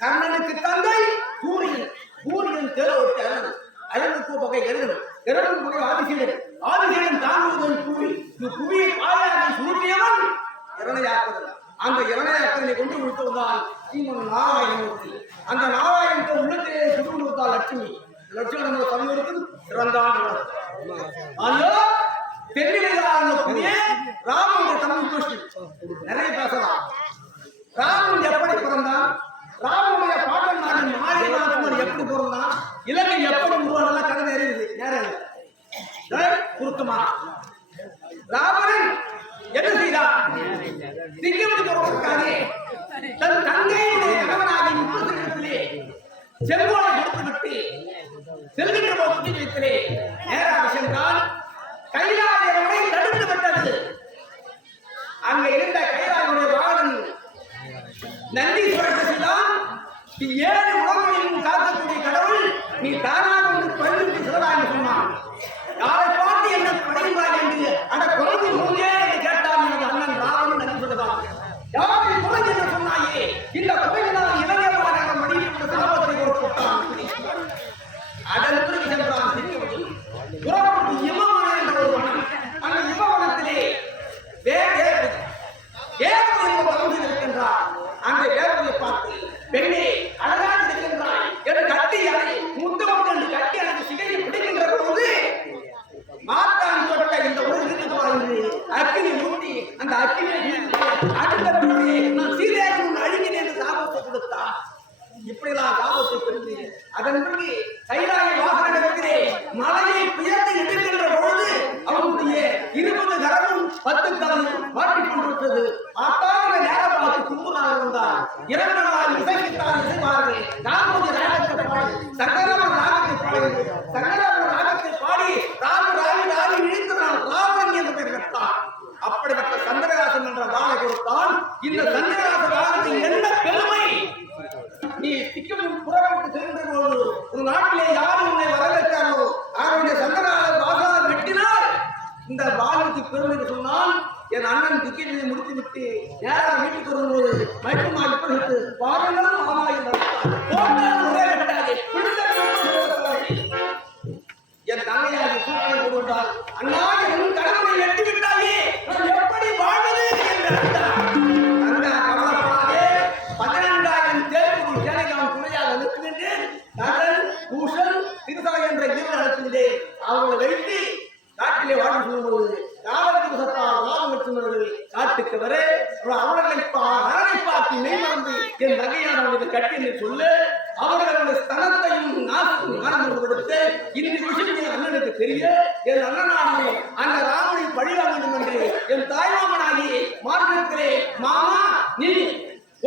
கர்ணனுக்கு தந்தை சூரியன், சூரியன் தேரோட்டு அரணன், அழகுக்கு பகை கருடன், கருடன் பகை ஆதிசேடன், ஆதிசேடன் தாங்குவதன் புவி, இந்த புவியை பாயாக சூட்டியவன் இரணையாக்குதல். அந்த இரணையாக்கதனை கொண்டு கொடுத்தவன்தான் சீமன் நாராயணமூர்த்தி. அந்த நாராயணத்தை உள்ளத்திலே சுட்டு கொடுத்தால் லட்சுமி. லட்சுமி நம்ம தமிழருக்கு சிறந்தான். அதோ தென்னிலையாளக்கூடிய ராமனுடைய தமிழ் கிருஷ்ணன் நிறைய பேசலாம். ராமன் எப்படி பிறந்தான், ராமனுடைய பாட்டன் நாட்டின் மாரியமான் எப்படி பிறந்தான், இலங்கை எப்படி உருவான கதை நிறையுது. நேரம் குறுக்கமா ராமன் என்ன செய்தார்? திங்கமதி போவதற்காக தன் தங்கையுடைய கணவனாக முப்பத்திலே செங்கோலை கொடுத்துவிட்டு செல்கின்ற போக்கிலே நேராக சென்றால் கைலாயனை தடுத்து விட்டது. அங்க இருந்த கைலாயனுடைய வாகனம் நந்தீஸ்வரன் செய்தான். 7 உலகங்களையும் காக்கக்கூடிய கடவுள் நீ தானாக வந்து பயிற்சி சிறதான்னு சொன்னான். யாரை பார்த்து என்ன படையுமாறு என்று அந்த குழந்தை மூலே கேட்டான். எனது அண்ணன் ராவணன் நடிப்பதுதான். யாரை குழந்தை என்று சொன்னாயே, இந்த குழந்தையினால் இளைஞராக மடியில் சாபத்தை கொடுத்தான். அதன் பிறகு சென்றான் புறப்பட்டு இமவன என்ற ஒரு வனம். அந்த இமவனத்திலே இருக்கின்றார். அந்த வேதனை பார்த்து பெண்ணே அழகாக இருக்கின்றாய் என்று கட்டி அதை முத்தம் என்று கட்டி எனக்கு சிகையை பிடிக்கின்ற போது மாத்தான் தொட்ட இந்த உலகிற்கு அக்கினி மூட்டி அந்த அக்கினியை அடுத்த பிறகு நான் சீதையாக அழுகினேன் என்று சாபத்தை கொடுத்தார். இப்படிலாம் சாபத்தை பெற்று அதன் பிறகு கைலாய வாகனத்திலே மலையை புயர்த்தி எடுக்கின்ற பொழுது அவனுடைய 20 கரமும் 10 கரமும் மாட்டிக் கொண்டிருக்கிறது. பார்த்தால் நேரம் பார்த்து கும்புனாக இருந்தார். 2 நாள் இசைத்தார் இசைவார்கள். ராமனுடைய ராகத்தை பாடி சங்கராமன் ராகத்தை பாடி சங்கராமன் ராகத்தை பாடி ராம ராமி ராமி இழித்தனால் ராமன் என்று பெயர் பெற்றார். அப்படிப்பட்ட சந்திரகாசன் என்ற வாழை கொடுத்தால் இந்த சந்திரகாச வாகனத்தின் என்ன பெருமை! நீ சிக்கிம் புறப்பட்டு சென்ற போது ஒரு நாட்டிலே யாரும் உன்னை வரவேற்றாரோ அவருடைய சந்திரகாச வாகனம் வெட்டினால் இந்த வாகனத்துக்கு பெருமை சொன்னால் என் அண்ணன் டிக்கெட்டை முடித்துவிட்டு நேராக வீட்டுக்கு வரும்போது மைக்குமார் இப்படி பாருங்களும் மாமாயில் என் தங்கையாக சூழ்நிலை கொண்டால் அண்ணா என் கடவுளை வெட்டி விட்டாயே எப்படி வாழ்வது என்று அந்த கவலைப்படாதே 12,000 தேர்வு சேனைக்கு அவன் துணையாக அனுப்புகின்றேன். கடன் பூஷன் திருசலை என்ற 2 இடத்திலே அவர்களை வைத்து காட்டிலே வாழ்ந்து சொல்லும்போது காவலுக்கு சத்தால் ராமலட்சுமணர்கள் காட்டுக்கு வர அவர்களை பார்த்து நெய் மறந்து என் நகையானவர்களுக்கு கட்டி என்று சொல்லு. அவர்களுடைய ஸ்தனத்தையும் நாசம் கொடுத்து இந்த விஷயம் அண்ணனுக்கு தெரிய என் அண்ணனாகவே அந்த ராமனை பழிய வேண்டும் என்று என் தாய்மாமனாகி மார்க்கத்திலே மாமா நீ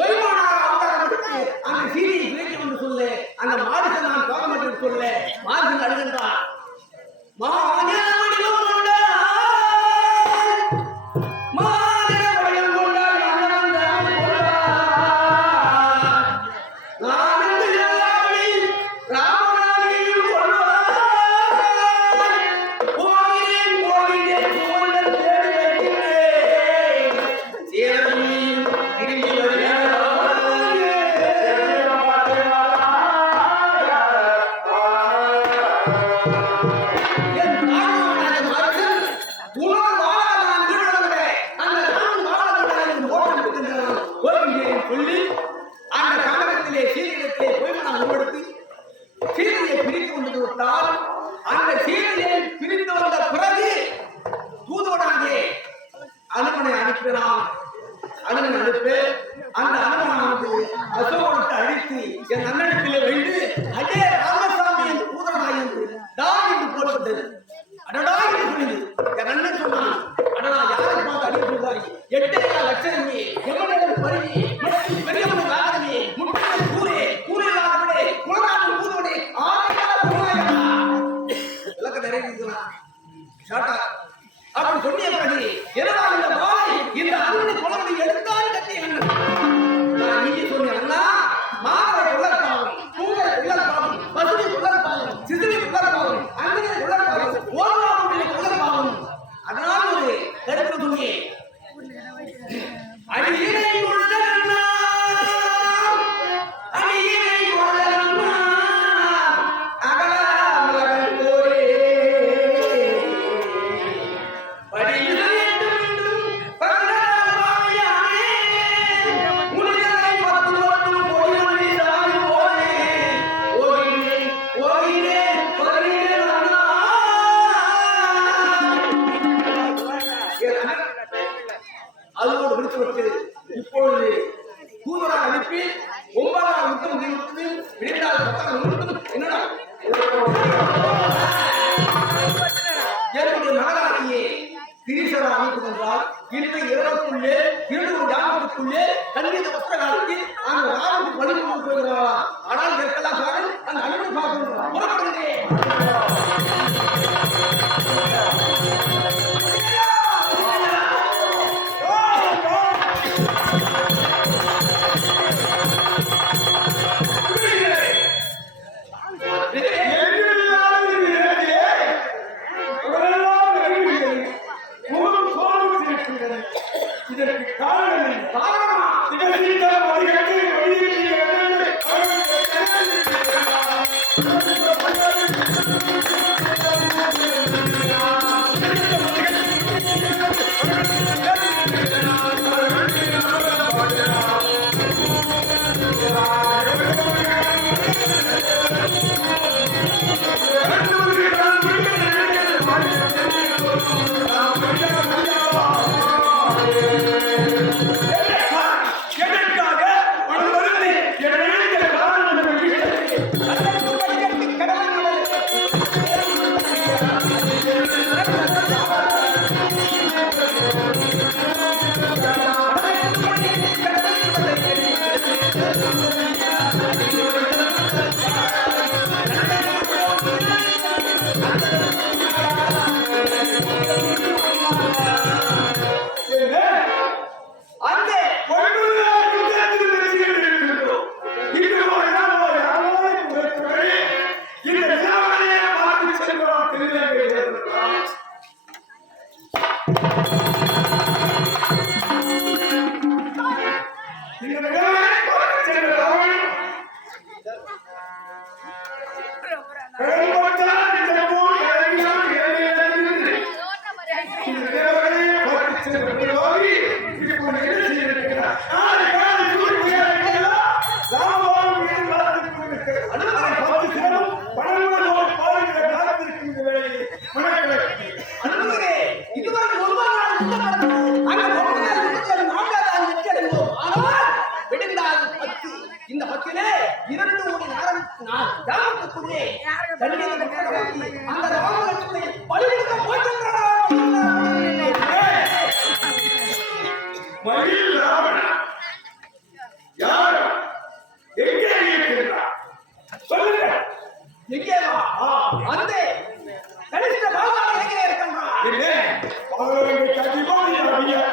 ஒய்மானாக அவதாரம் எடுத்து அந்த சீரியை பிரிக்கும் என்று சொல்லு. அந்த மாரிசன் நான் போக மாட்டேன் சொல்ல மாரிசன் அழுகின்றார். அனுப்பினான். அண்ணன் அனுப்பு. அந்த அனுமனானது அசோகத்தை அழித்து என் அண்ணனத்திலே வைத்து அடே ராமசாமி என்று கூதனாய் என்று தான் என்று போட்டது. அடடா என்று சொன்னது. என் அண்ணன் சொன்னான், அடடா யாரை பார்த்து அடிக்க சொல்றாய்? 8 லட்சமே எவனோடு பருகி பெரியவன் காரணமே முட்டை கூறே கூறில்லாதவனே குலநாட்டு கூதவனே விளக்க நிறைவேற்றலாம் ஷாட்டா அப்படி சொன்னிய பிறகு என்னடா இந்த மாலை இந்த அண்ணனை குலவனை எடுத்தான் கட்டி அண்ணன் நீங்க சொன்ன அண்ணா மாலை உள்ளப்பாவும் பூங்கை உள்ளப்பாவும் பசுமை உள்ளப்பாவும் சிறுமி உள்ளப்பாவும் அண்ணனை உள்ளப்பாவும் ஓர்வாவுடைய உள்ளப்பாவும் அதனால ஒரு கருத்து சொன்னி அடியினை கொள்ளண்ணா அடியினை கொள்ளண்ணா அகலாமலன் கோரே அதோடு விடுத்து இப்பொழுது தூதராக அனுப்பி 9ஆம் யுத்தம் முடிவுற்று விடிந்தால் 10ஆம் யுத்தம் என்னடா என்னுடைய மகளாகியே திரிசரா அமைப்பதென்றால் இன்றைய இரவுக்குள்ளே 2 யாமத்துக்குள்ளே கண்ணியத வஸ்திர காலத்தில் அந்த ராமனுக்கு பலி கொண்டு போகிறாரா? ஆனால் இதற்கெல்லாம் காரணம் அந்த அன்பு பார்க்கணும் புறப்படுகிறேன். இந்த பத்திலே 2 கோடி கிராமத்துக்குள்ளே அந்த ராமலட்சுமணனை பலியிடுக்க போகின்றார். மயில் ராவணா யார் எங்கே இருக்கிறார் சொல்லுங்க. எங்கே அந்த கனிஷ்ட பாபா எங்கே இருக்கின்றார்? இல்லை அவர்களுக்கு கண்டிப்பாக ஐயா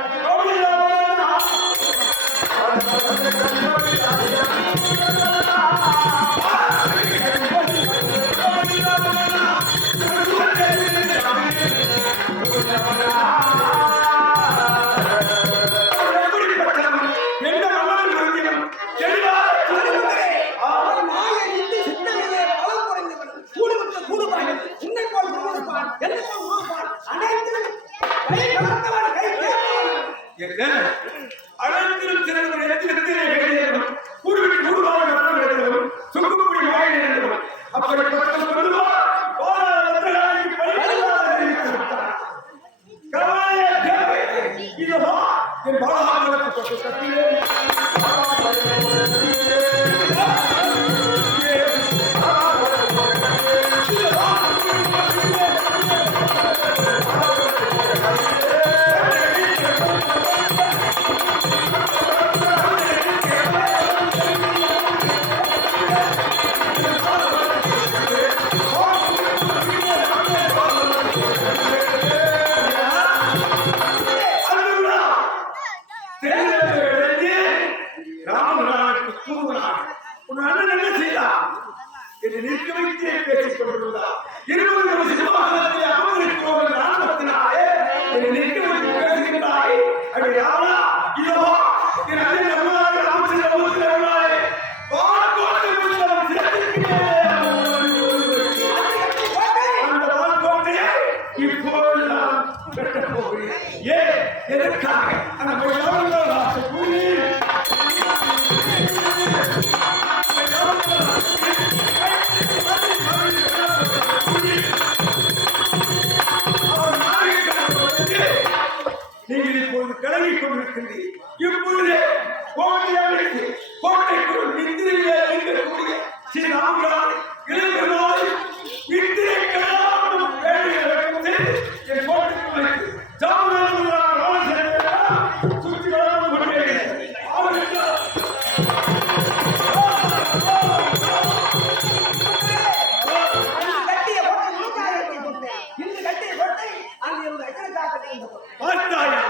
அனைத்திலும் சிறந்த என் பாலாங்களுக்கு தொட்டு கட்டிலே நிற்க வைத்தே பேசிக் கொண்டிருந்தார். 20 வருஷமாக அமர்ந்திருக்கிறோம் ராமத்தினாலே நிற்க வைத்து பேசுகின்றாய். அடி ராவணா, இதோ என் அண்ணன் நம்மளாலே ராமச்சந்திரமூர்த்தி அவர்களாலே வான்கோட்டை புத்தகம் திறந்திருக்கிறேன். அந்த வான்கோட்டையை இப்போது நான் கட்டப் போகிறேன். ஏன், எதற்காக? அந்த மொழியாளர்கள் ஆசை கூறி நீங்கள் இப்பொழுது கலங்கிக் கொண்டிருக்கின்றீர்கள். இப்பொழுது கோட்டைக்குள் நித்திரையிலே இருக்கக்கூடிய ஸ்ரீராமராய் இளைஞர்களாய் நித்திரை கலாடும் வேலைகளும் செய்து என் கோட்டைக்குள் வைத்து சுற்றி வளர்ந்து கொண்டிருக்கிறேன். பார்த்தாயா,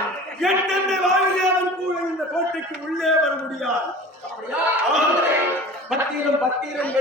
எட்டென்னை வாழ்வியாளன் கூட இந்த கோட்டைக்கு உள்ளே வர முடியாது. பத்திரம் பத்திரம்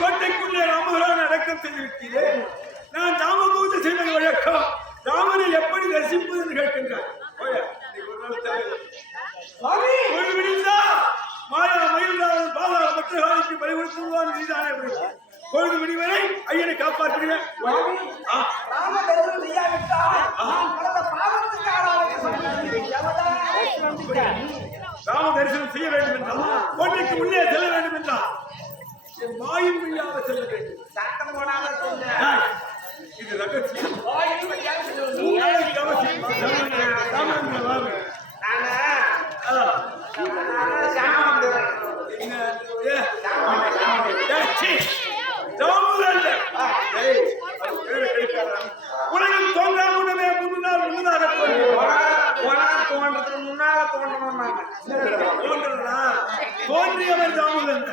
கோட்டைக்குள்ளே ராமபிரான் அடக்கம் செய்திருக்கிறேன். நான் ராம பூஜை செய்வது வழக்கம். ராமனை எப்படி தரிசிப்பது என்று கேட்கின்றார். மாயா மயிலாளன் பாலா பத்திரகாலிக்கு பறிவுறுத்துவான் நீதானே. பொழுது மணி வரை ஐயனை காப்பாற்றுகிறேன். ராம தரிசனம் செய்ய வேண்டும் என்றால் கோட்டைக்கு உள்ளே செல்ல வேண்டும் என்றால் வாயின் வழியாக செல்ல வேண்டும். இது ரகசியம். உங்களுக்கு அவசியம். உலகம் தோன்றா முன்னமே முன்னதாக தோன்றியவர் தாமுதன்.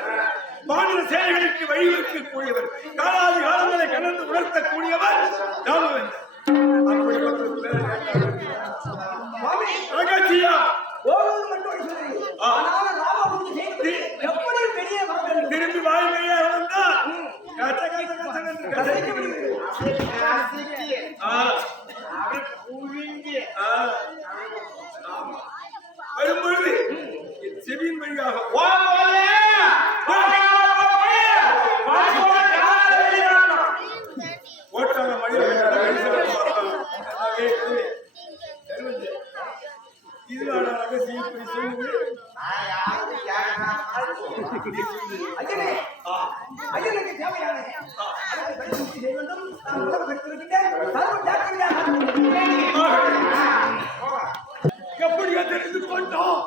மாநில சேனைகளுக்கு வழிவகுக்கக்கூடியவர், காலாதி காலங்களை கடந்து உணர்த்தக்கூடியவர் தாமுதன். திரும்பி வாய்மையாக வந்தா வரும்பொழுது செவியின் வழியாக ஓட்டான மழை இதுவான ரகசியம் சொல்லுங்க. எப்படியா தெரிந்து கொண்டோம்?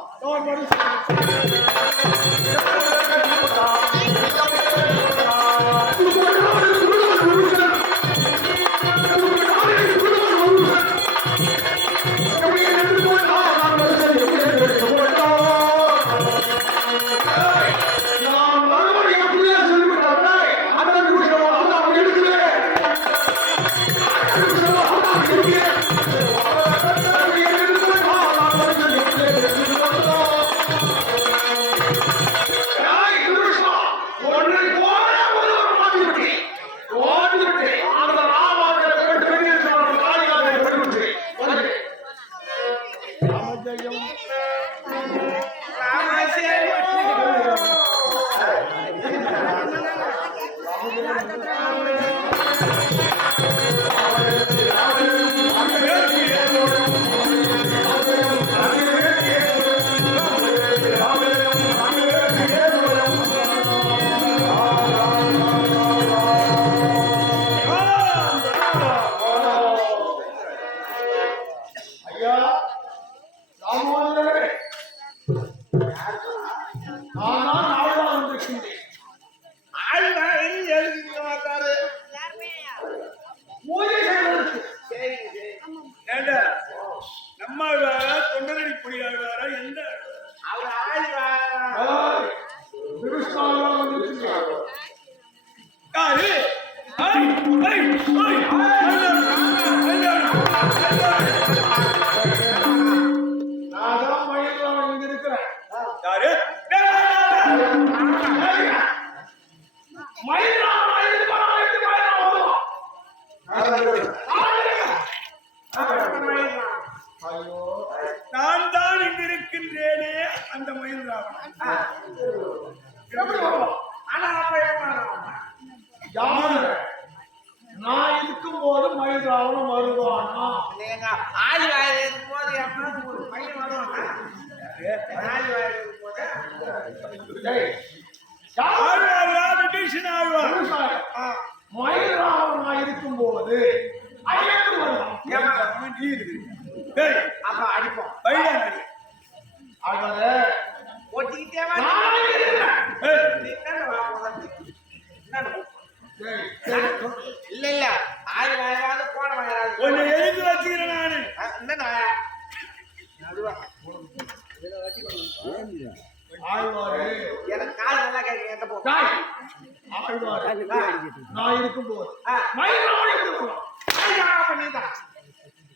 நான் தான் மயில்ராமன் இங்க இருக்கிறேன். யாரு? மயில்ராமன் ஐயோ, நான் தான் இங்கு இருக்கின்றேனே அந்த மயில்ராமன். எப்படி வரும்? யாரு? நான் இருக்கும் போது மயில்ராமன் வருவானா? டேய், யாரு? விபீஷண ஆழ்வார். மயில்ராமன் நான் இருக்கும் போது எப்படி வருவான்? அவன் நீ இருக்கு. டேய், பையன் ஆகவே ஒட்டிக்கிட்டே நான் இங்க இருக்கிறேன். டேய், இல்ல இல்ல ஆள் வாங்காது போன வாங்காது உன்னை எழுதி வச்சுக்கிறேன் நானு. என்ன ஆழ்வாரே, எனக்கு கால் நல்லா கேட்க போ டேய், ஆழ்வாரே, நான் இருக்கும் போது மயில்ராமன் எப்படி வருவான்? பண்ணிதான்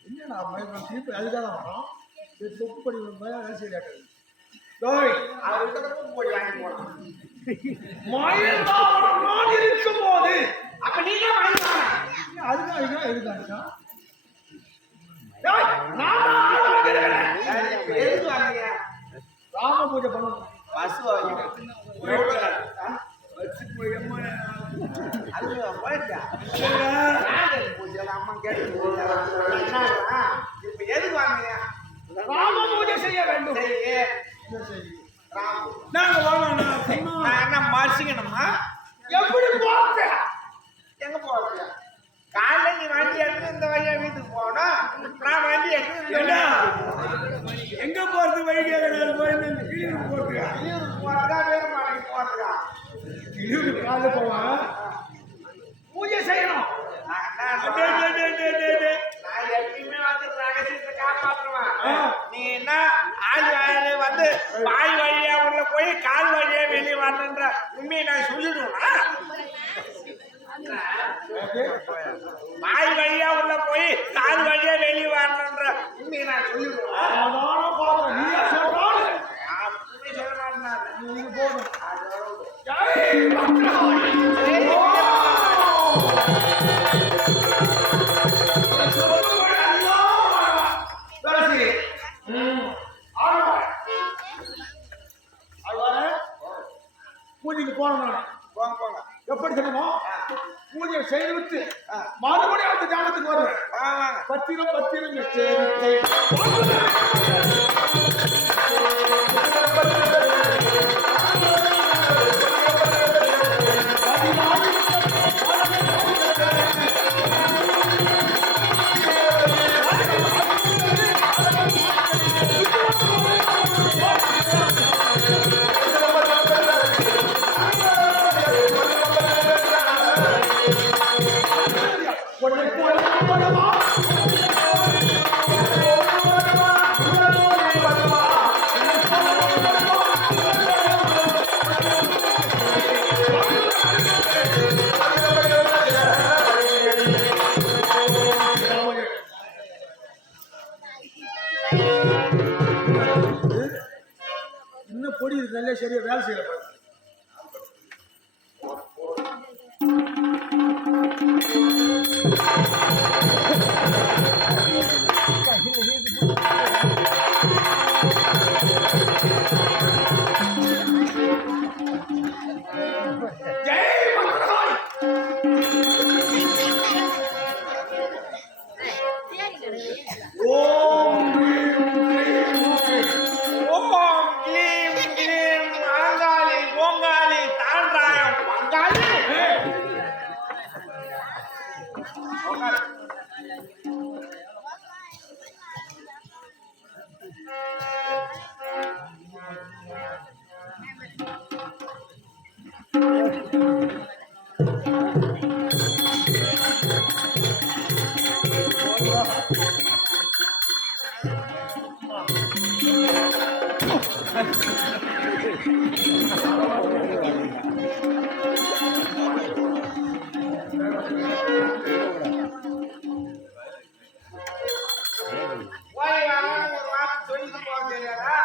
என்னடா மயில்ராமன் திருப்பி அதுதான் வரான்? தொப்பு படி வேலை செய்யாட்டு. டேய், அவர்கிட்ட போய் வாங்கி போலாம் மயில்ராமன் நான் இருக்கும் போது அப்ப நீங்க வாங்கிக்கலாம் அதுதான் இதுதான் எதுக்காச்சா? டேய், நான் தான் ஆழ்வார் இருக்கிறேன். எதுக்கு வாங்க ராம பூஜை பண்ணணும். பஸ் வாங்க அது போயிட்டா அம்மா கேட்டு இப்ப எதுக்கு வாங்க ராம பூஜை செய்ய வேண்டும். சரி இதை செய். ராமு நாங்க வாங்க. நான் என்ன மறைச்சிக்கணுமா எப்படி போற? எங்க போறது காலைல நீ வண்டி எடுத்து இந்த வழியா வீட்டுக்கு போகணும் நான் வண்டி எடுத்து இந்த என்ன? வழியா எங்க போறது வழி கேட்கறாரு கிளியூருக்கு போறதுக்கா? வெளியூருக்கு போறதா வேறுமாலைக்கு போறதா கிளியூருக்கு காலைல போவான். பூஜை செய்யணும். நான் எப்பயுமே வந்து ரகசியத்தை காப்பாற்றுவேன் நீ என்ன ஆள் வாயில வந்து வாய் வழியா உள்ள போய் கால் வழியா வெளியே வரணுன்ற உண்மையை நான் சொல்லிடுவேன் வாய் வழியா உள்ள போய் கால் வழியா வெளியே வரணுன்ற உண்மையை நான் சொல்லிடுவேன் அதான பாக்குறேன். நீ சொல்றாரு. நான் உண்மையை சொல்ல மாட்டேன் நீங்க போகணும். ஏய், பூஜைக்கு போனோம். போங்க போங்க எப்படி தெரியுமோ? பூஜை செய்துவிட்டு மறுபடியும் அந்த தியானத்துக்கு வருவேன். வாங்க பத்திரம் பத்திரம் எச்சரிக்கை. இன்னும் பொடி இருக்கு, நல்லா சரியா வேலை செய்யல. போய் வாங்கன்னு ஒரு வார்த்தை சொல்லிட்டு போக தெரியாதா?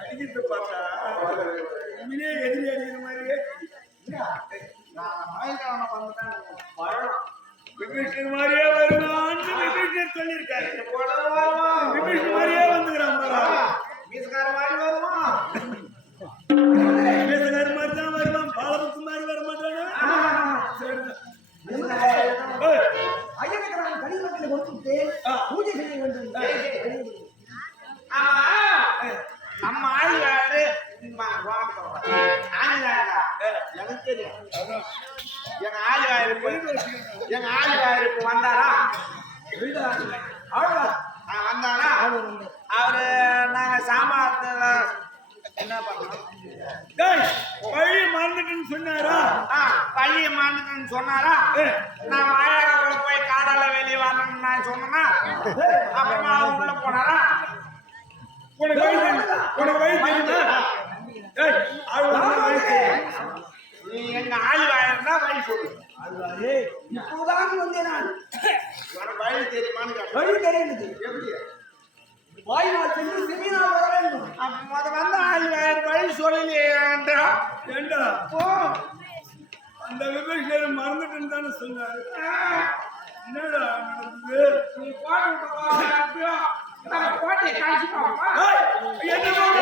அடிக்கிறது பார்த்தா உண்மையிலே எதிரி அடிக்கிற மாதிரியே விபீஷன் மாதிரியே வருவான்னு விபீஷன் சொல்லியிருக்காரு. விபீஷன் மாதிரியே வந்துக்கிறான் மீசக்கார மாதிரி தான் வருவான். பாலபுத்து மாதிரி வர மாட்டானா? பூஜை செய்ய வேண்டும். நம்ம ஆளுகாரு எனக்கு தெரியும். எங்க ஆளுகாருக்கு வந்தாரா வந்தாரா அவரு நாங்க சாமான் என்ன பண்ணோம் பழி மறந்துட்டுன்னு சொன்னாரா? பள்ளியை மறந்துட்டுன்னு சொன்னாரா? நான் வாழை போய் காடால வெளியே வரணும்னு நான் சொன்னேன்னா அப்புறமா அவங்க உள்ள போனாரா? உனக்கு வழி தெரியுமா? நீ எங்க ஆளுகாருன்னா வழி சொல்லு. இப்போதான் வந்தேன் நான். வழி தெரியுமான்னு கேட்டேன். வழி தெரியுது. எப்படி வாயினால் சென்று செமினார் வர வேண்டும். முத வந்து ஆளுகாரு வழி சொல்லலையே ஏண்டா போ. அந்த விபீஷன் மறந்துட்டுன்னு தானே சொன்னாரு. என்னடா நடந்தது? நீ போட்டு காய்ச்சிப்பா. என்ன ஆ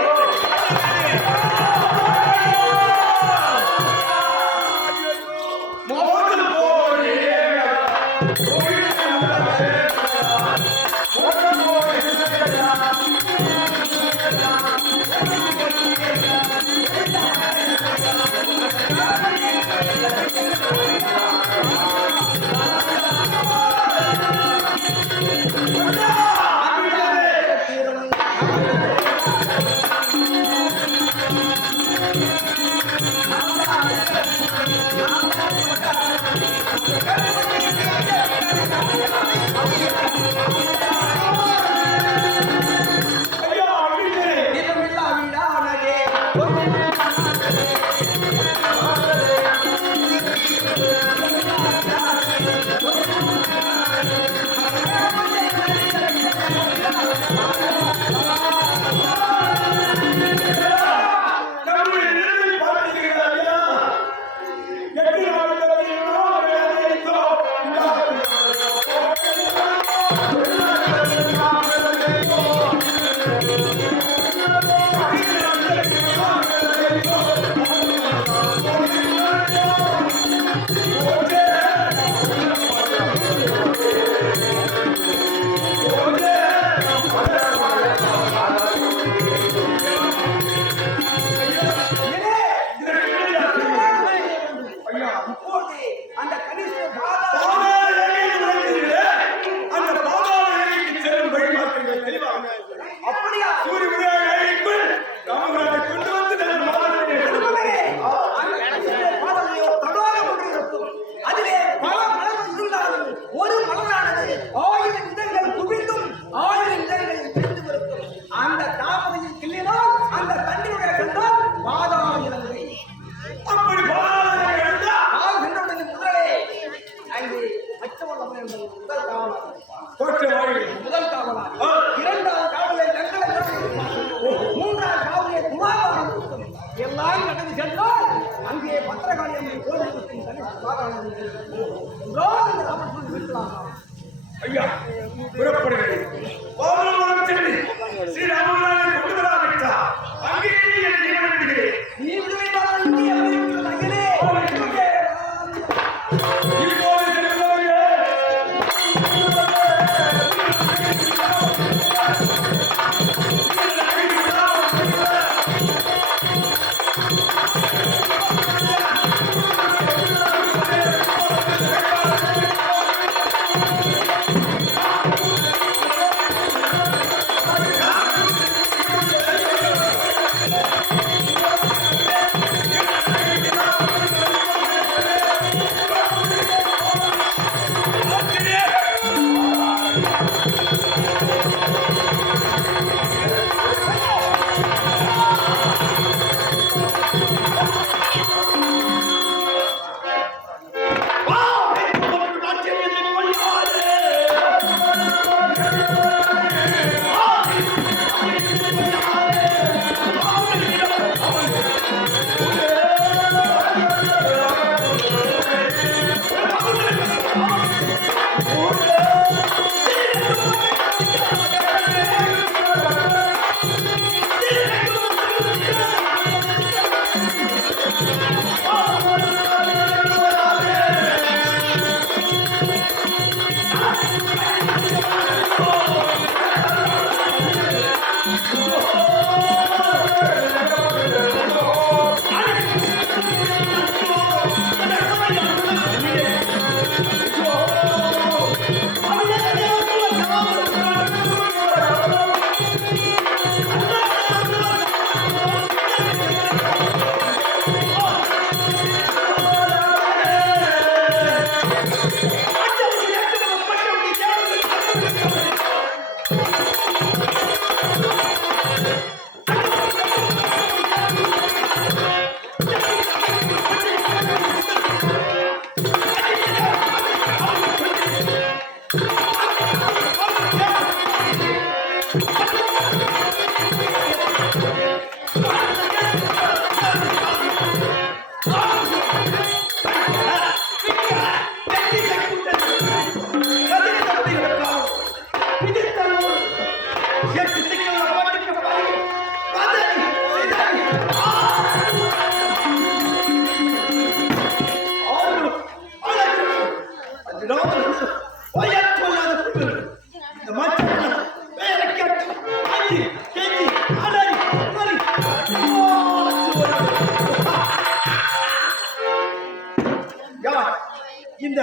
இந்த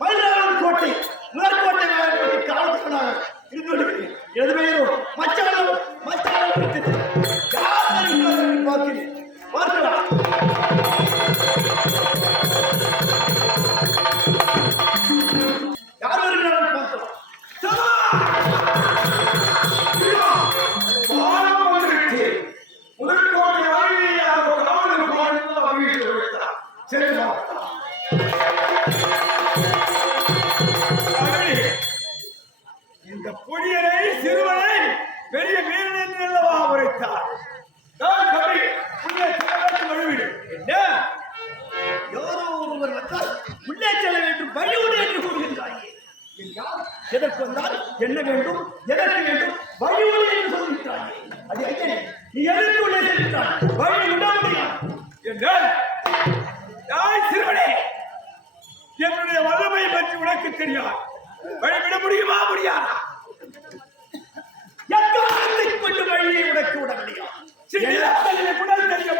மயிலாளன் கோட்டை முதற்கோட்டை பற்றி காலத்துக்குள்ளாக இருந்து எதுமையோ மச்சாளம் பார்க்கலாம். யார் வருகிறார்கள் பார்க்கலாம். முதற்கோட்டை வாழ்வியாக சரி இந்த பொடியனை சிறுவனை பெரிய வீரன் என்று அல்லவா உரைத்தார். என்ன யாரோ ஒருவர் வந்தால் உள்ளே செல்ல வேண்டும் வழியோடு என்று கூறுகின்றாயே. எதற்கு வந்தால் என்ன வேண்டும் எதற்கு வேண்டும் வழியோடு என்று சொல்கின்றாயே. அது ஐயனே நீ எதற்கு உள்ளே செல்கின்றாய் வழி விட முடியாது என்றால் சிறுவனே என்னுடைய வல்லமை பற்றி உனக்கு தெரியாது. வழிவிட முடியுமா முடியாதா? எக்காலத்தை கொண்டு வழியை உனக்கு விட முடியாது. உடல் தெரிய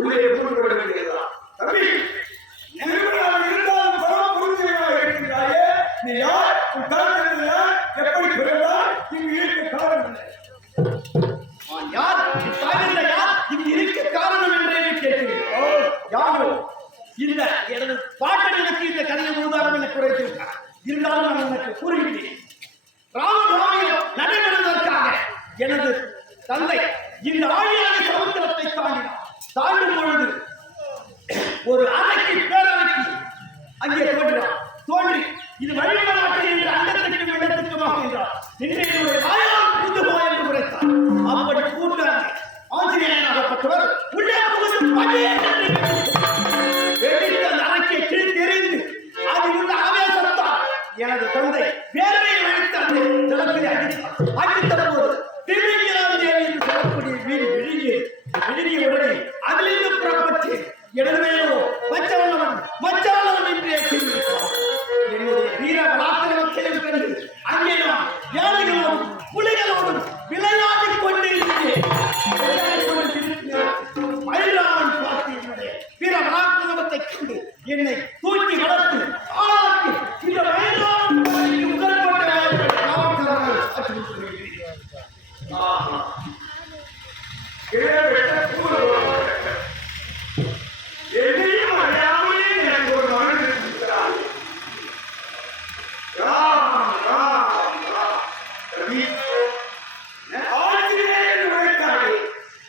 உள்ளே புகுந்து விட வேண்டியதுதான். தம்பி, நிறுவனம் இருந்தாலும் பரம் புரிஞ்சவனாக இருக்கின்றாயே, நீ யார்? உன் தரத்தில் யார்? எப்படி பிறந்தால் இங்கு இருக்க காரணம் இல்லை? நான் யார்? என் தாய்தந்தை யார்? இங்கு இருக்க காரணம் என்றே கேட்கிறேன். யாரோ இந்த எனது பாட்டன் எனக்கு இந்த கதையை முழுதாரம் என குறைத்திருக்கிறார். இருந்தாலும் நான் எனக்கு கூறுகிறேன். ராமராமியம் நடைபெறுவதற்காக எனது தந்தை இந்த ஆழியான சமுத்திரத்தை தாண்டினார். தாண்டும் பொழுது ஒரு அறைக்கு பேரவைக்கு அங்கே தோன்றி இது வழிபட மாட்டேன் என்று அண்டத்திற்கும் இடத்திற்குமாக என்றார். இன்றைய வாயால் புகுந்து போய் என்று குறைத்தார். அப்படி கூட்டாங்க ஆசிரியராகப்பட்டவர் உள்ளே புகுந்து வெடித்து அந்த அறைக்கை கிழித்தெறிந்து அதில் உள்ள ஆவேசத்தால் எனது தந்தை வேர்வையை அழித்து அந்த ஜலத்தில் அடித்த போது திமிங்கலம் தேவி என்று சொல்லக்கூடிய வீடு விழுகிய உடனே அதிலிருந்து புறப்பட்டு எனது மேலோ மச்சவளவன் என்றே கூறியிருக்கிறார். என்னுடைய வீர பராக்கிரமத்தையும் கண்டு அங்கே நான் யானைகளோடும் புலிகளோடும் விளையாடிக் கொண்டிருக்கிறேன். மயிலாளன் பார்த்து என்னுடைய வீர பராக்கிரமத்தை கண்டு என்னை தூக்கி வளர்த்து ஆளாக்கி இந்த மயிலாளன் உடன்பட்ட காவல்காரர்கள் என்னையும் அறியாமலே எனக்கு ஒரு மகன் இருக்கிறார். ஆசிரியர் உழைத்தாரே,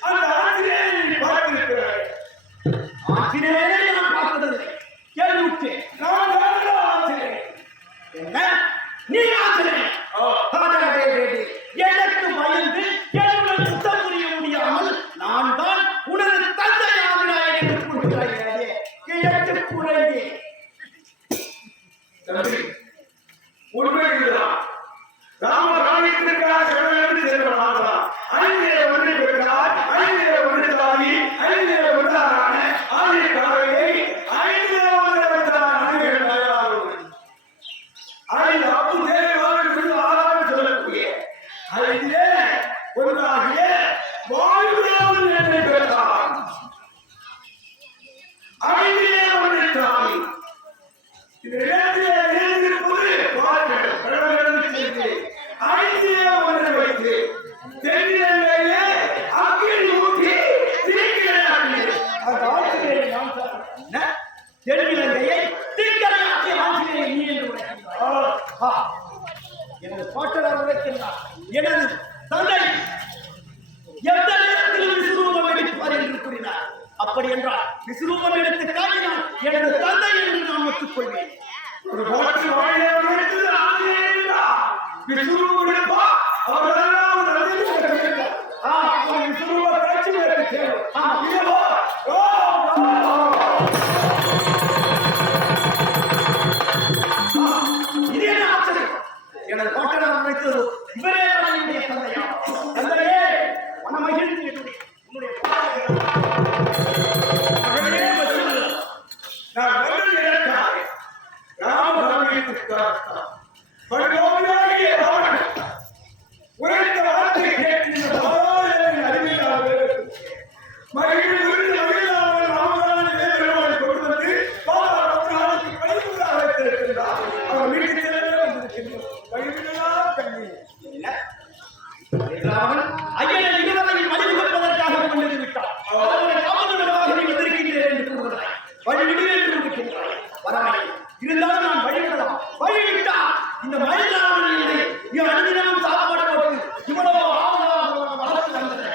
அந்த ஆசிரியரை பார்த்திருக்கிறார். ஆசிரியரே நான் பார்த்ததில்லை, கேள்வியுற்றேன். நான் ஆசிரியர். என்ன? நீ ஆசிரியர்? எனக்கு பயந்து என்னுடன் சுத்தம் புரிய முடியாமல் நான் தான் உனது தந்தை ஆகிறாய் என்று கூறுகிறாயே. கிழக்கு குறையே தம்பி, உண்மை இதுதான். ராமராணியத்திற்காக சேர்வனாகிறார். ஐந்திலே ஒன்று பெற்றார், ஐந்திலே ஒன்று தாவி, ஐந்திலே ஒன்றான ஆதிக்காரையை ஐந்திலே ஒன்று வென்றார். ஐந்து அப்பு தேவையான ஆறாவது சொல்லக்கூடிய ஐந்திலே ஒன்றாகிய வாயுதேவன் என்னை பெற்றார். ஐந்திலே ஒன்று தாவி, இந்த இடத்திலே இருந்திருப்பது வாழ்கள் கடவுளுக்கு ஐந்திலே ஒன்றை வைத்து தென்னிலே அக்கினி ஊற்றி தீக்கிரையாக்கினேன். அந்த ஆசிரியரை நான் என்ன? தென்னிலங்கையை தீக்கரையாக்கிய ஆசிரியரை நீ என்று உரைக்கின்றாய். எனது பாட்டனார் உரைக்கின்றார். எனது தந்தை எந்த நேரத்திலும் விஸ்வரூபம் எடுப்பார் என்று கூறினார். அப்படி என்றால் விஸ்வரூபம் எடுத்து காட்டினால் எனது தந்தை என்று நான் ஒத்துக்கொள்வேன். ஒரு பாட்டு வாயிலே உழைத்தது ஆசிரியர்களா? விஸ்வரூபம் எடுப்பா அவர்களெல்லாம் ஒரு அறிவிக்க வேண்டும். விஸ்வரூப காட்சி எனக்கு தேவை. இது என்ன ஆச்சரியம்? எனது பாட்டனார் உரைத்தது இவரே என்னுடைய தந்தையா? தந்தையே மனமகிழ்ந்து உன்னுடைய நான் வந்து நினைத்தார் ராமராமியத்திற்காக படுகோவிலாகிய ராவணன் உரைத்த வார்த்தை கேட்கின்ற பாராயணன் அறிவியலாக மகிழ்ந்து விருந்து மகிழாமல் ராமராணி பெருமாள் கொண்டு வந்து பாராளுக்கு கழிவுகளாக வைத்திருக்கின்றார். அவர் வீட்டுக்கு செல்லவே வந்திருக்கின்றார். வழிவிடலா கண்ணி ராவணன் ஐயனை நிகழ்வையில் வழி கொடுப்பதற்காக கொண்டு விட்டார். அவருடைய காவலர்களாக நீ வந்திருக்கின்றேன் என்று கூறுகிறாய். வழிவிடு என்று இருக்கின்றாய். வரவில்லை. இருந்தாலும் நான் வழிவிடலாம். வழிவிட்டா இந்த மயிலாளன் இல்லை. நீ அனுதினமும் சாப்பாடு போட்டு இவ்வளவு ஆவலாக வளர்த்து வந்தது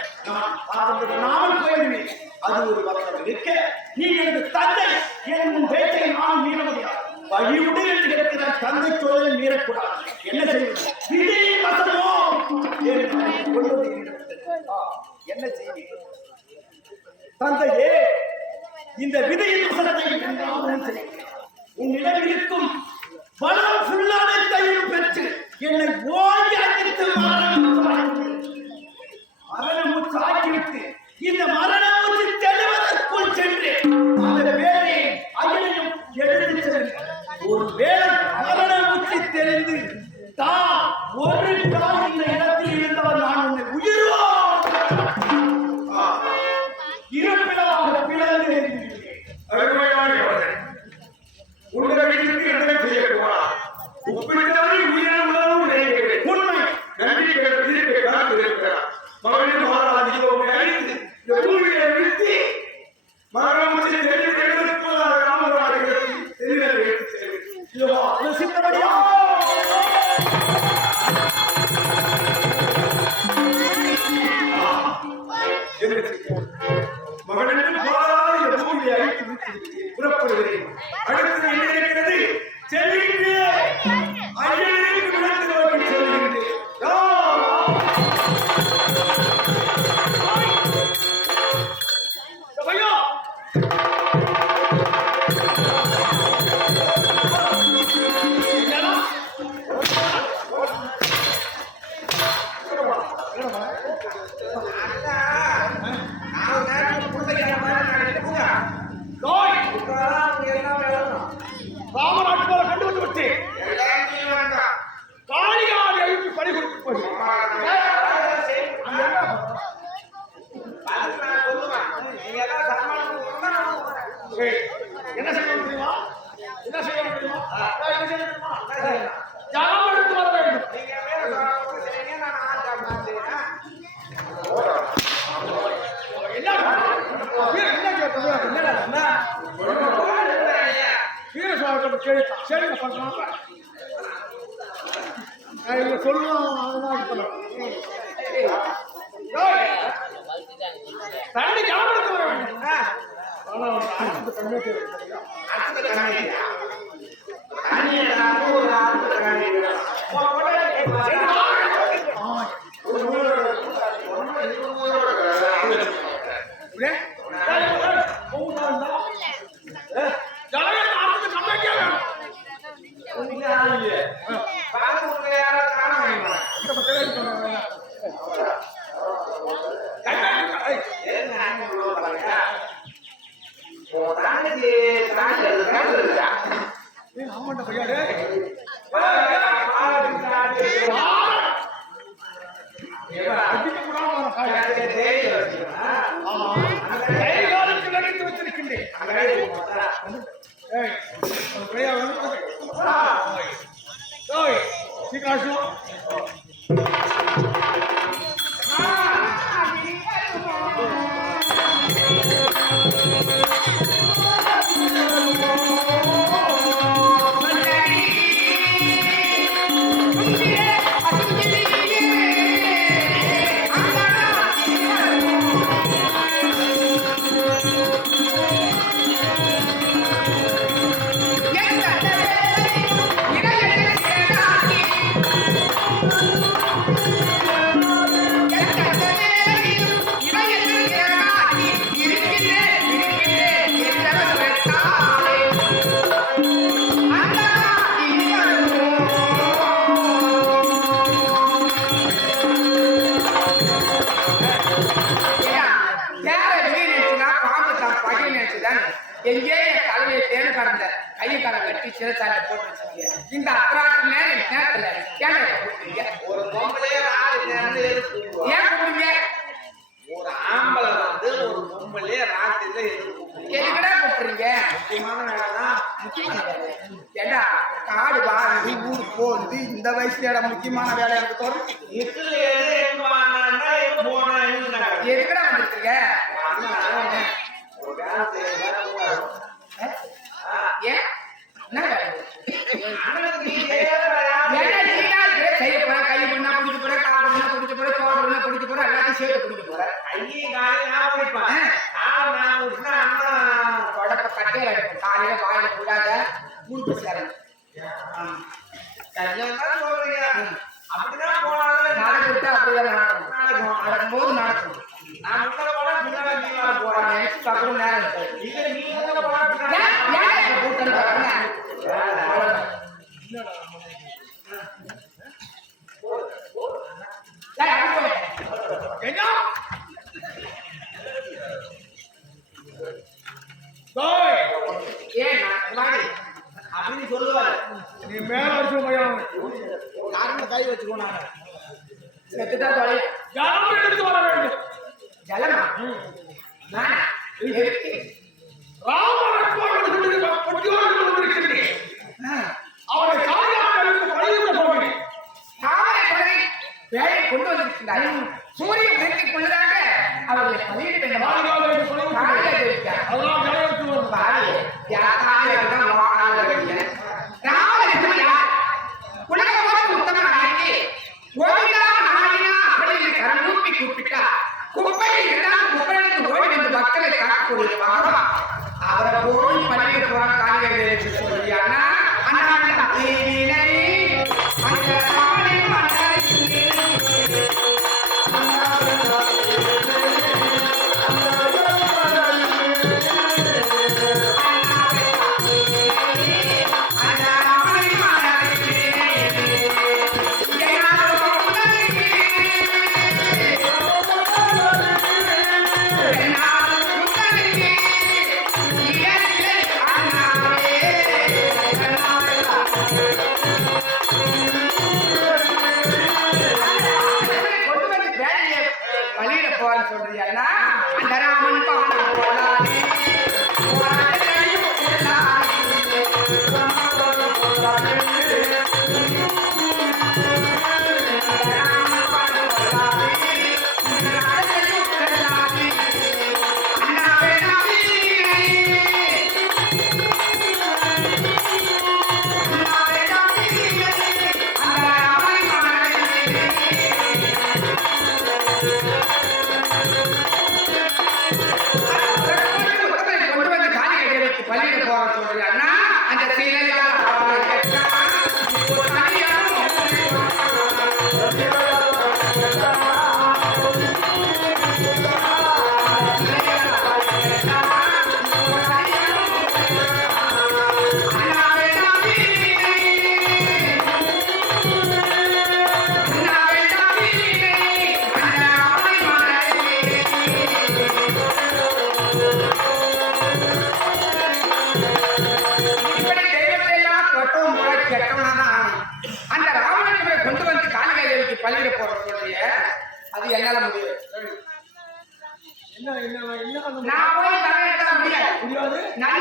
நான் போயிடுவேன். அது ஒரு பக்கம் இருக்க நீ எனது தந்தை என்னும் பேச்சை நான் மீற முடியாது. வழிவிடு என்று இருக்கிற தந்தை சோழனை மீறக்கூடாது. என்ன செய்வது? விதியின் வசமோ என்ன செய்வீங்க? தந்தையே, இந்த விதையின் வசனத்தை உன்னிடம் இருக்கும் பலம் ஃபுல்லானத்தையும் பெற்று என்னை ஓடி அடித்து மரணமுற்றாக்கிவிட்டு இந்த மரணமுற்று தெளிவதற்குள் சென்று அந்த வேலை அயனையும் எடுத்து சென்று ஒரு வேலை மரணமுற்றி தெரிந்து தான் ஒரு கால் இந்த இடத்தில் இருந்தால் நான் உன்னை உயிரோ இருப்பிடமாக பிழை மகனுக்கு போராத இந்த பூமியை அழித்து விட்டு புறப்படுகிறேன். அடுத்தது என்ன இருக்கிறது? செல்கின்றே ஐயனுக்கு விளக்கு நோக்கி செல்கின்றேன். ஐயா ராமநாட்டு போல கண்டு வந்து விட்டு காளிகாவை எழுப்பி பணி கொடுத்து போய் என்ன செய்ய முடியுமா? என்ன செய்ய முடியுமா? என்ன செய்ய முடியுமா? ஜாமம் எடுத்து வர வேண்டும். எங்கே தலையை தேன் கடந்த கையை காலை கட்டி சிறச்சாலை போட்டு வச்சிருக்கீங்க. இந்த அப்புறாட்டு நேரம் நேரத்துல கேமரா கொடுக்குறீங்க. ஒரு பொம்பளையே ஏன் கொடுங்க? ஒரு ஆம்பளை வந்து ஒரு பொம்பளையே ராத்திரில எதுக்கடா கூப்பிடுறீங்க? முக்கியமான வேலைதான். முக்கியமான வேலை ஏண்டா காடு வாங்கி ஊருக்கு போகுது இந்த வயசுல முக்கியமான வேலை எனக்கு தோணும். எதுக்கடா வந்துருக்கீங்க? ஏன் என்ன செய்ய போற கை பண்ணா பிடிக்க போற காடு பண்ணா பிடிக்க போற தோடு பண்ணா பிடிக்க போற எல்லாத்தையும் சேர்த்து பிடிக்க போற தொடப்ப கட்டையில அடிப்போம் காலையில வாயில கூடாத மூணு சேரணும் அப்படிதான் போனாலும் நடக்கிட்டு அப்படிதான் நடக்கணும் நடக்கும்போது நடக்கணும் நான் உங்களை போனா பின்னால நீங்க போறேன் நினைச்சு பார்க்கணும் நேரம் இருக்காது. இல்ல நீங்க உங்களை போனா பின்னால அப்படின்னு சொல்லுவாரு. நீ மேல கை வச்சுக்கோங்க செத்துதான் தொலை ஜலம் எடுத்து வர வேண்டும். ஜலமா அவரை வேலை கொண்டு வந்திருக்கிறார். சூரியன் உயர்த்தி கொண்டுதாங்க அவர்களை பதிவிட வேண்டும். உலகமாக உத்தமனாகி கோவிந்தா நாயினா அப்படி கரம் கூப்பி கூப்பிட்டா குப்பை இருந்தால் குப்பைக்கு இருக்கக்கூடிய மகன் அவரை போய் பள்ளிக்கு போறான் காலிகள் சொல்லி அண்ணா அண்ணா தீவினை அந்த ராமனை மனதிலே சொல்றியா அந்த ராமன் பாடம் போலானே பள்ளியில போற சொல்றாங்க அந்த சீலையா அந்த ராமனை கொண்டு வந்து காலிகைக்கு பள்ளியிட போற சொல்றிய அது என்னால முடியாது. நான் போய் தலையிட முடியாது. நல்ல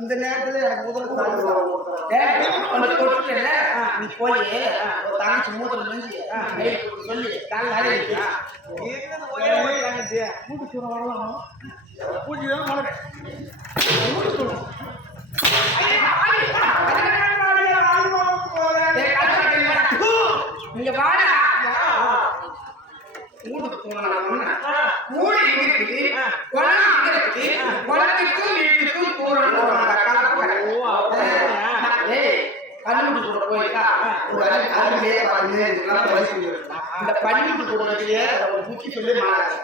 இந்த நேரத்துல எனக்கு முதல் நீ போய் தங்கச்சி மூத்தம் முடிஞ்சு சொல்லி நீங்க வாடா ஊருக்கு போனா ஊழி இருக்குது குளம் அங்க இருக்குது குளத்துக்கும் வீட்டுக்கும் போறோம் பள்ளிக்கூட்டு கூட போயிருக்கா இந்த பள்ளிக்கூட்டு கூட புத்தி சொல்லி மாறாது.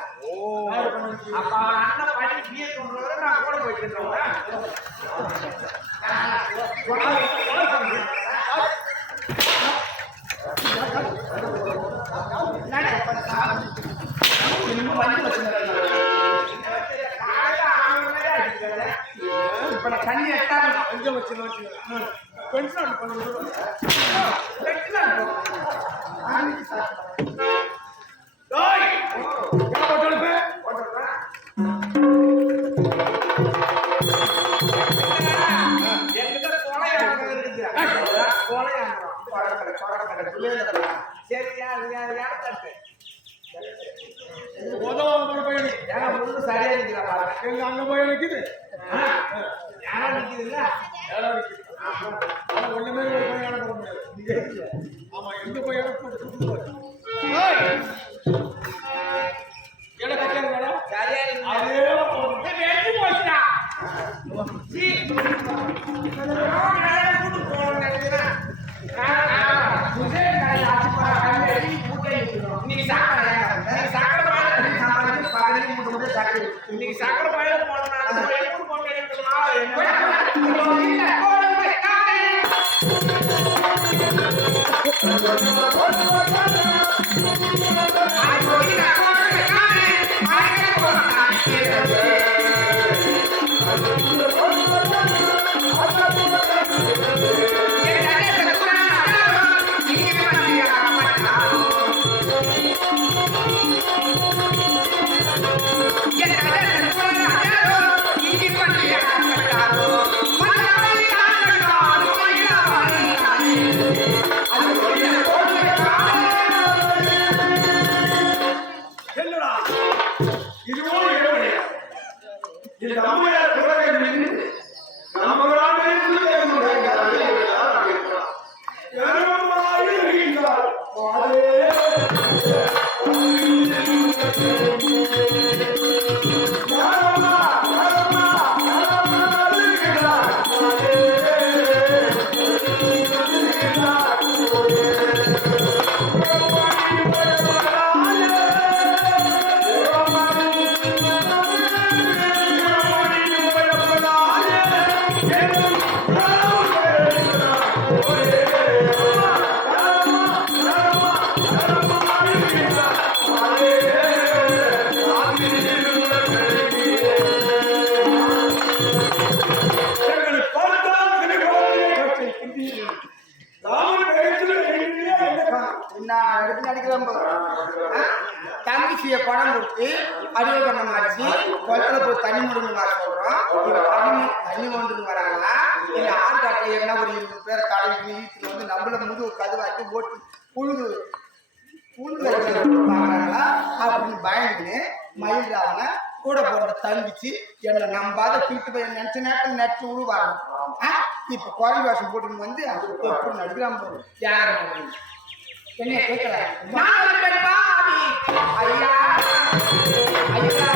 அப்ப அண்ணன் பள்ளி பிஏ கொண்டு நான் கூட போயிட்டு இருந்தேன். இப்ப நான் தண்ணி எட்டாலும் வச்சு பென்ஷன் பண்ணுவோம். சரியா சரியா நிக்கிறா பாருங்க. எங்க அங்க போய் நிக்குது. யாரா நிக்குதுல்ல? யாரும் நிக்குது. ஆனா ஒண்ணுமே ஒரு போய் அனுப்ப முடியாது. இங்க இல்ல. ஆமா எங்க போய் அனுப்ப என்ன கட்டியாங்க மேடம்? சரியா நிக்கிறா. அதே போதும். வெட்டி போச்சுடா சீ இன்னைக்கு சாப்பாடு இன்னைக்கு சக்கரை பயில போனா எப்படி என்னடா இதுவோ ஏழையா இந்த அம்மையார் குரலை நின்று நம்மளால் தங்கச்சிய படம் கொடுத்து அடியோகண்ணம் ஆச்சு குளத்துல போய் தண்ணி முடிஞ்சு வர சொல்றோம். தண்ணி கொண்டு வராங்களா இல்ல ஆறுகாட்டில் என்ன ஒரு 20 பேரை தலைக்கு வீட்டுல வந்து நம்மள முது கதுவாக்கி ஓட்டு புழுது பாக்குறாங்களா அப்படின்னு பயந்துன்னு மயில்றாங்க கூட போற தங்கிச்சு என்ன நம்பாத தீட்டு போய் நினைச்ச நேரத்தில் நட்டு உழுவாங்க. இப்ப குறை வேஷம் போட்டுன்னு வந்து எப்படி நடுக்கிறான் யார் என்ன கேட்கல ஐயா ஐயா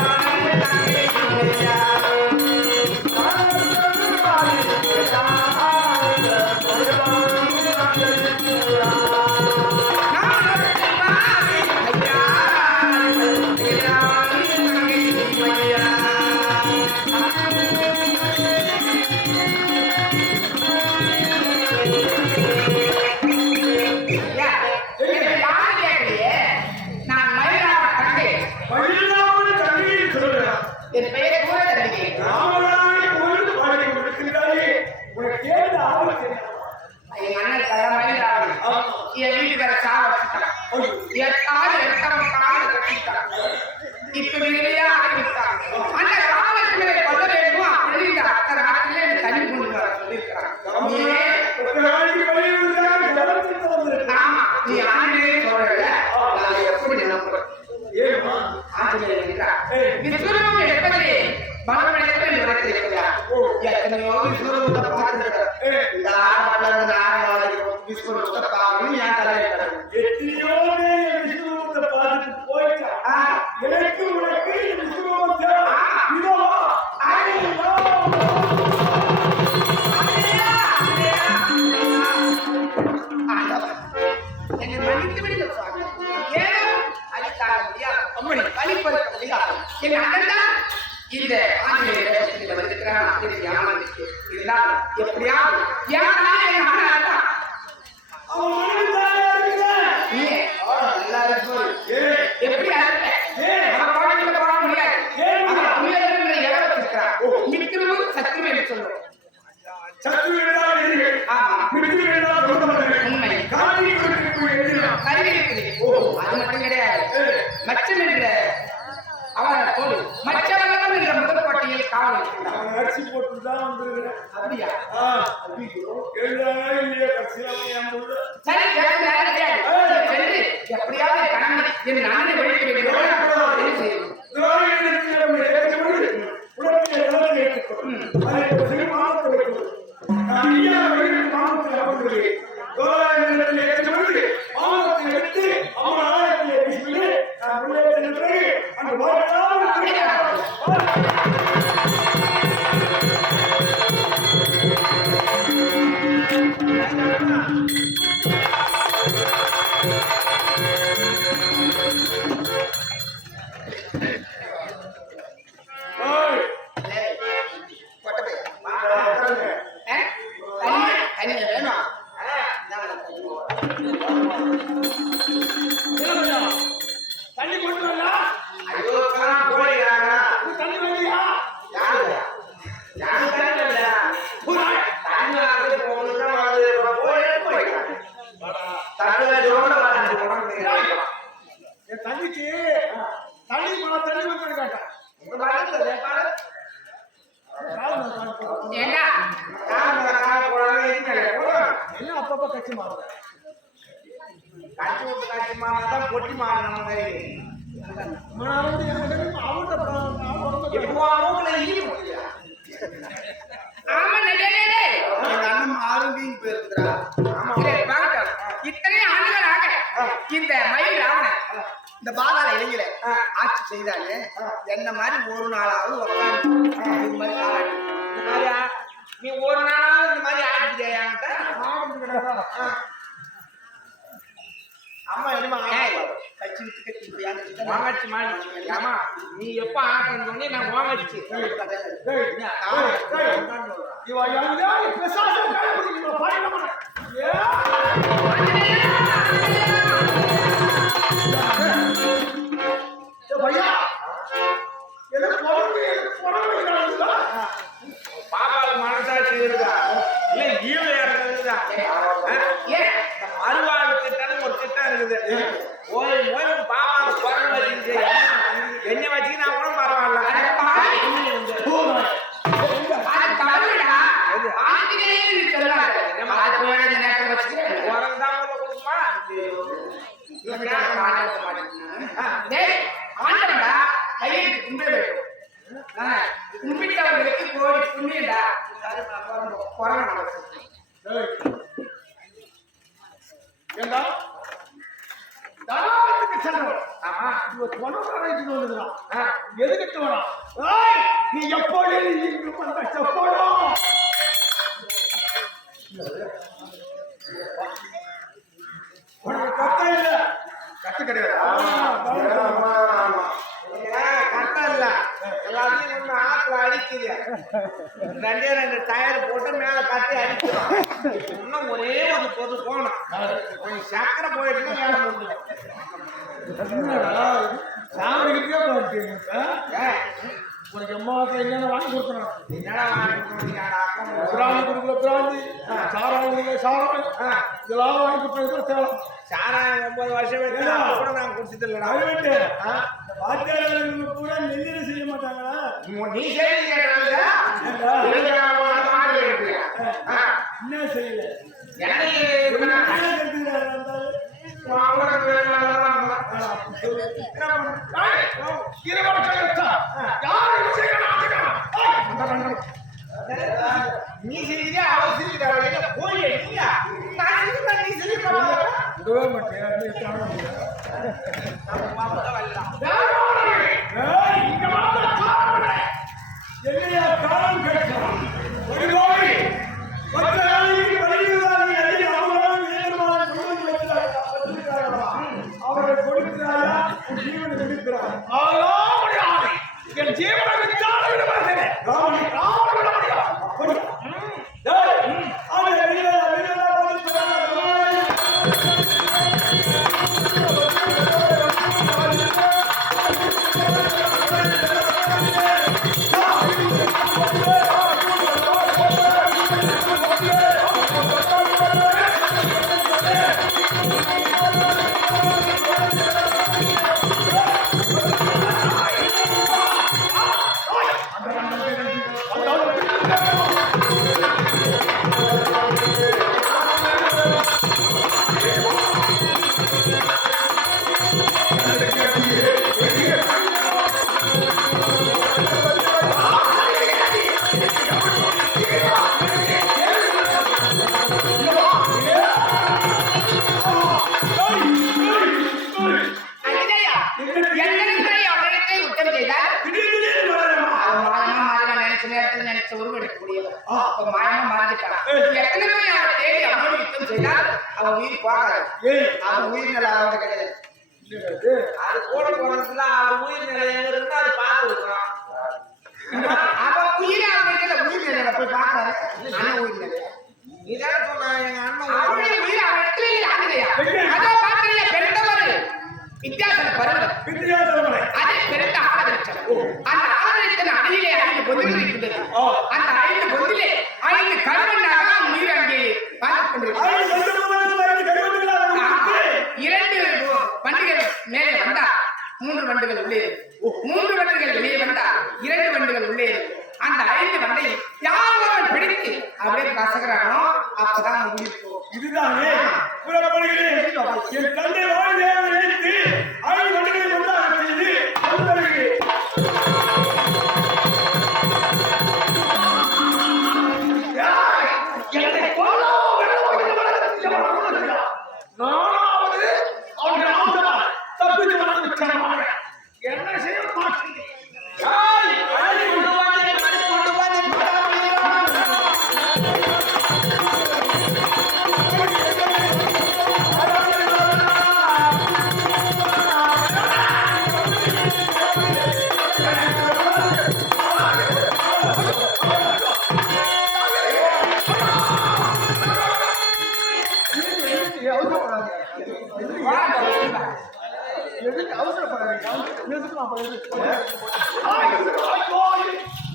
என் பெயரை கூட தம்பி ராமராய் கோயில் பாடி கொண்டிருக்கிறாரே உனக்கு ஏன் ஆபத்து? என் அண்ணன் தலைமையில் என் வீட்டுக்கார சாவ வச்சுட்டான். என் கால் எடுத்தவன் கால கட்டிட்டான். இப்ப வெளியா ஆரம்பித்தான். அந்த காலத்துல கொள்ள வேண்டும் அப்படின்னு அத்தனை நாட்டிலே எனக்கு தண்ணி கொண்டு வர சொல்லியிருக்கிறான். ஆமா நீ ஆண்களே சொல்றல நான் எப்படி நம்புறேன்? ஆஞ்சநேயர் என்றார் விஸ்வரூபம் எடுப்பதே மனமடைப்பு நினைத்திருக்கிறார். எத்தனையோ விஸ்வரூபத்தை பார்த்திருக்கிறார். இந்த ஆறு விஸ்வரூபத்தை பார்க்கணும் என் தலைவர் எத்தனையோ விஸ்வரூபத்தை பார்த்துட்டு போயிட்டா எனக்கு உனக்கு விஸ்வரூபம் தேவை. இதோ என்னை மன்னித்து விடுங்க சுவாமி. ஏதோ அளித்தாக முடியாது அம்மணி கழிப்பதற்கு முடியாது. என் அண்ணன் இந்த ஆஞ்சநேயர் வேஷத்தில் வந்திருக்கிறான். ஏமாந்துட்டு இருந்தால் எப்படியாவது என் அண்ணன் எப்படி போக முடியாது. மித்திரமும் சத்தியம் என்று சொல்லுவோம். உண்மை கல்வி அது மட்டும் கிடையாது. மச்சம் என்ற அவரை போடு மச்சவர்கள் என்ற முதல் போட்டியில் காவல் அரிசி போட்டுதான் வந்துருக்கிறேன். அப்படியா? சரி சென்று எப்படியாவது கணவன் என் அண்ணனை வெளியிட்டு வைக்கிறோம். வந்து கேட்டேன். உங்க பாட்டு பாரு. ஏண்டா என்ன அப்பப்ப கட்சி மாறுது? கட்சி விட்டு கட்சி மாறினாதான் பொட்டி மாறணும் நம்ம கையில. இப்போ மூக்குல ஈ முடியா? ஆமா நடிகரே எங்க அண்ணன் ஆரம்பின்னு போயிருக்குறா. இத்தனை ஆண்டுகளாக இந்த மயில் ராவணன் இந்த பாதாள இளைஞர ஆட்சி செய்தாங்க. என்ன மாதிரி ஒரு நாளாவது உட்காந்து இது மாதிரி காலாட்டி இந்த மாதிரியா நீ ஒரு நாளாவது இந்த மாதிரி ஆடிக்கிறியான்ட்ட அம்மா என்னமா கட்சி விட்டு கட்சி இப்படியாங்க வாங்கச்சி மாடி ஆமா நீ எப்ப ஆட்டன்னு சொன்னி நான் வாங்கச்சி இவ யாரு பிரசாதம் கடைபிடிக்கணும் பாருங்க. பையா என்ன போறீங்க? பாப்பாவுக்கு மனசாட்சி இருக்கா இல்ல ஈவு ஏறதுதான் அருவாள் திட்டம் ஒரு திட்டம் இருக்குது ஓய் மோய் பாப்பாவை குரல் வச்சுக்கிட்டு என்ன வச்சுக்கினா கூட பரவாயில்ல குரல் தான் கொடுக்குமா ஆண்டவன்டா கையெழுத்து கும்பிட வேண்டும் கும்பிட்டவர்களுக்கு கோடி புண்ணியண்டா கொரோனா ஏண்டா தாராளத்துக்கு சென்றவன். ஆமா இவ தொணராயிட்டு வந்துடுறான். எதுக்கிட்டு வரான்? ஏய், நீ எப்போது இங்கு வந்த செப்போடா? உனக்கு கத்தை இல்ல. கட்டு கிடையாது கட்டம் இல்ல எல்லாத்தையும் ஒண்ணு ஆத்துல அடிக்குது ரெண்டே ரெண்டு டயர் போட்டு மேல கட்டி அடிக்கிறோம் இன்னும் ஒரே ஒரு பொருள் போகணும் கொஞ்சம் சக்கரை போயிட்டு வேலை முடியும் என்னடா சாவடிக்கிட்டே போயிட்டு உனக்கு அம்மாவுக்கு என்னென்ன வாங்கி கொடுக்கணும்? என்னடா வாங்கி பிராந்தி கொடுக்கல பிராந்தி, சாராயம் கொடுக்கல சாராயம், இதெல்லாம் வாங்கி கொடுத்தது தேவை. சாராயம் 9 வருஷம் வச்சு கூட நான் குடிச்சது இல்லடா அதுவிட்டு வாத்தியாரங்க கூட நெல்லிட செய்ய மாட்டாங்களா? நீ செய்தி என்ன செய்யல? எனக்கு என்ன கருத்துக்கிறாரு அந்த நீ செய்தியா அவ சிரிக்கிறா போய் நீயா நான் சிரிக்கிறேன் நீ சிரிக்கிறா விடவே மாட்டேன். என்னையா காலம் கேட்கிறான்? ஒரு கோடி 10 நாளைக்கு வழியுறாங்க. அவரை கொடுக்கிறாரா ஜீவனை கொடுக்கிறார். என் ஜீவனை விட்டால் விட மாட்டேன். ராவண விட முடியாது. அது கூட போனதுல அவர் உயிர் நிலை எங்க இருக்குன்னு அது பார்த்துருக்கோம் போய் பாக்குறாரு அண்ணன் உயிர் நிலை நீதான் சொன்ன எங்க அண்ணன் அவருடைய உயிர் அவர் இடத்துல இல்லை ஆகுதையா அதோ பாக்குறீங்க பெருந்தவர் வித்தியாசன பருவம் அது பெருந்த ஆலவிருட்சம் அந்த ஆலவிருட்சத்தின் அடியிலே 5 பொந்துகள் இருக்கின்றது அந்த 5 பொந்திலே 5 கருவண்டாக நீர் அங்கே பார்த்துக் கொண்டிருக்கிறது 2 வண்டுகள் மேலே வந்தா 3 வண்டுகள் உள்ளே 3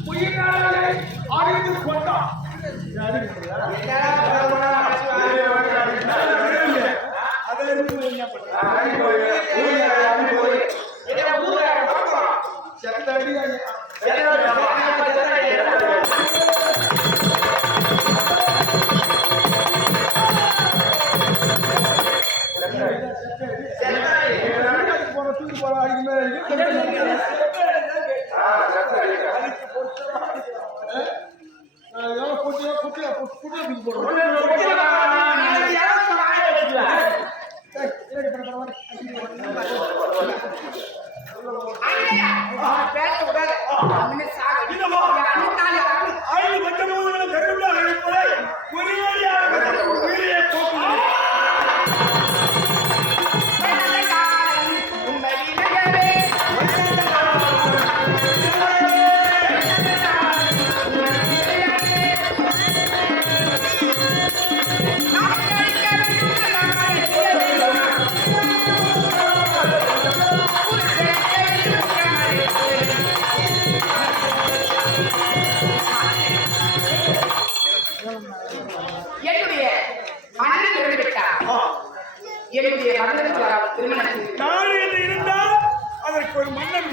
உயிரினாலே அறிந்து கொண்டான். அதை இருந்து என்ன பேச விடாத அவனே சாக என்னுடைய மன்னன் விட்டார். என்னுடைய மன்னனுக்கு திருமணம் நாடு என்று இருந்தால் அதற்கு ஒரு மன்னன்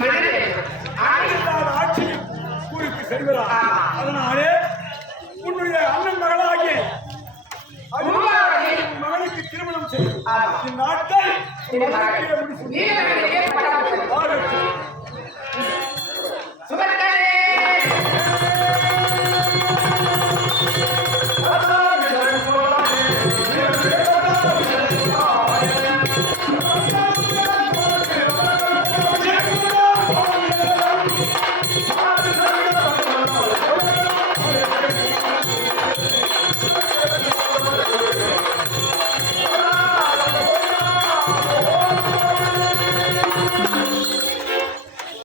ஆட்சியும் கூறிக்கு செல்கிறார். அதனாலே உன்னுடைய அண்ணன் மகளாகிய மகனுக்கு திருமணம் செய்யும் நாட்டை